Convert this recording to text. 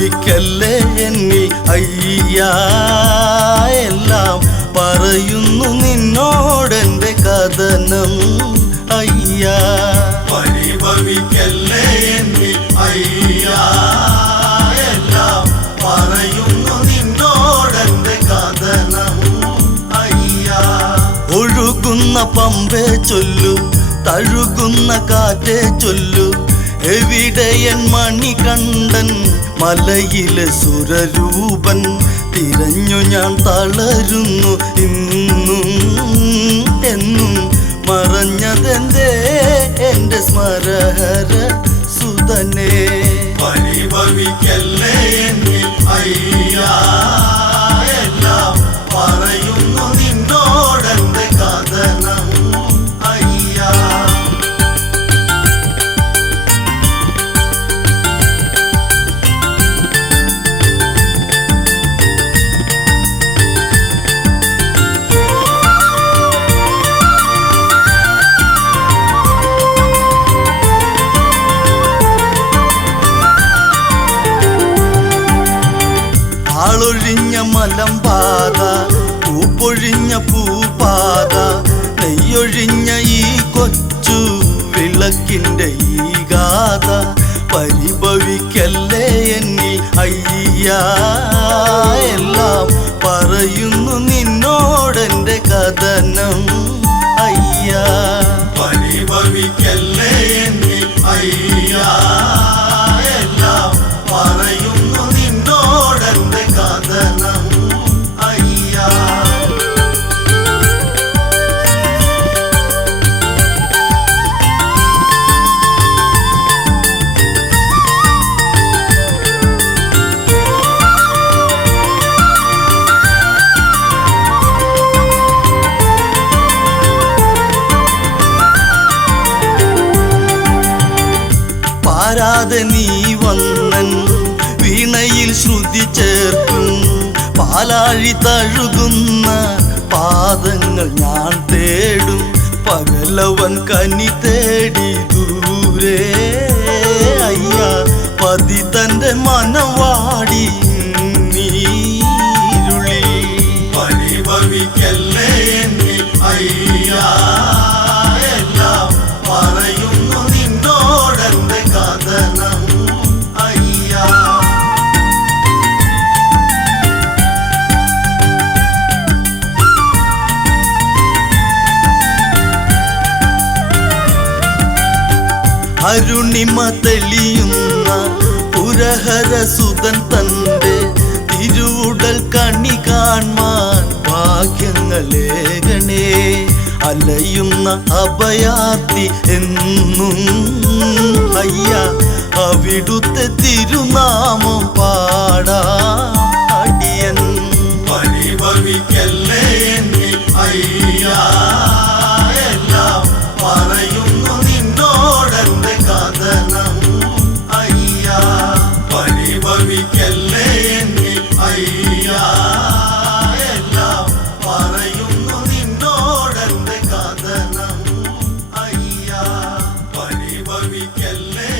പരിഭവിക്കല്ലേ എന്നിൽ അയ്യാ, എല്ലാം പറയുന്നു നിന്നോടെന്റെ കഥനം അയ്യാ. പരിഭവിക്കല്ലേ എന്നിൽ അയ്യാ, എല്ലാം പറയുന്നു നിന്നോടെന്റെ കഥനം അയ്യാ. ഒഴുകുന്ന പമ്പേ ചൊല്ലു, തഴുകുന്ന കാറ്റേ ചൊല്ലു, എവിടെയൻ മണികണ്ഠൻ മലയിലെ സുരരൂപൻ. തിരഞ്ഞു ഞാൻ തളരുന്നു ഇന്നും എന്നും, മറഞ്ഞതെന്തേ എന്റെ സ്മരഹര സുതനേ. പരിഭവിക്കല്ലേ എന്നിൽ അയ്യാ, എല്ലാം പറയുന്നു നിന്നോടെന്റെ കഥനം അയ്യാ. ആളൊഴിഞ്ഞ മലമ്പാത, പൂപ്പൊഴിഞ്ഞ പൂപ്പാത, നെയ്യൊഴിഞ്ഞ ഈ കൊച്ചു വിളക്കിൻ്റെ ഈ ഗാഥ. പരിഭവിക്കല്ലേ എന്നിൽ അയ്യാ, എല്ലാം പറയുന്നു നിന്നോടെന്റെ കഥനം അയ്യാ. പരിഭവിക്കല്ലേ എന്നിൽ അയ്യാ, എല്ലാം പറയുന്നു നിന്നോടെന്റെ കഥനം അയ്യാ. പാരാതെ നീ വന്നൻ വീണയിൽ ശ്രുതി ചേർക്കും, പാലാഴി തഴുകുന്ന പാദങ്ങൾ ഞാൻ തേടും. പകലവൻ കനി തേടി ദൂരെ അയ്യാ, പതി തന്റെ മനവാടി നീരുളി. പരിഭവിക്കല്ലേ എന്നിൽ അയ്യാ, എല്ലാം പറയുന്നു നിന്നോടെന്റെ കഥനം അയ്യാ. അരുണിമ തെളിയുന്ന പുരഹര സുതൻ തന്റെ തിരുവുടൽ കണി കാൺമാൻ ഭാഗ്യങ്ങളേകണേ. അലയുന്ന അഭയാർത്തി എന്നും അയ്യാ, അവിടുത്തെ തിരുനാമം പാടാം അടിയൻ. പരിഭവിക്കല്ലേ എന്നിൽ അയ്യാ, എല്ലാം പറയുന്നു നിന്നോടെന്റെ കഥനം അയ്യാ. പരിഭവിക്കല്ലേ എന്നിൽ അയ്യാ, എല്ലാം പറയുന്നു നിന്നോടെന്റെ കഥനം അയ്യാ. പരിഭവിക്കല്ലേ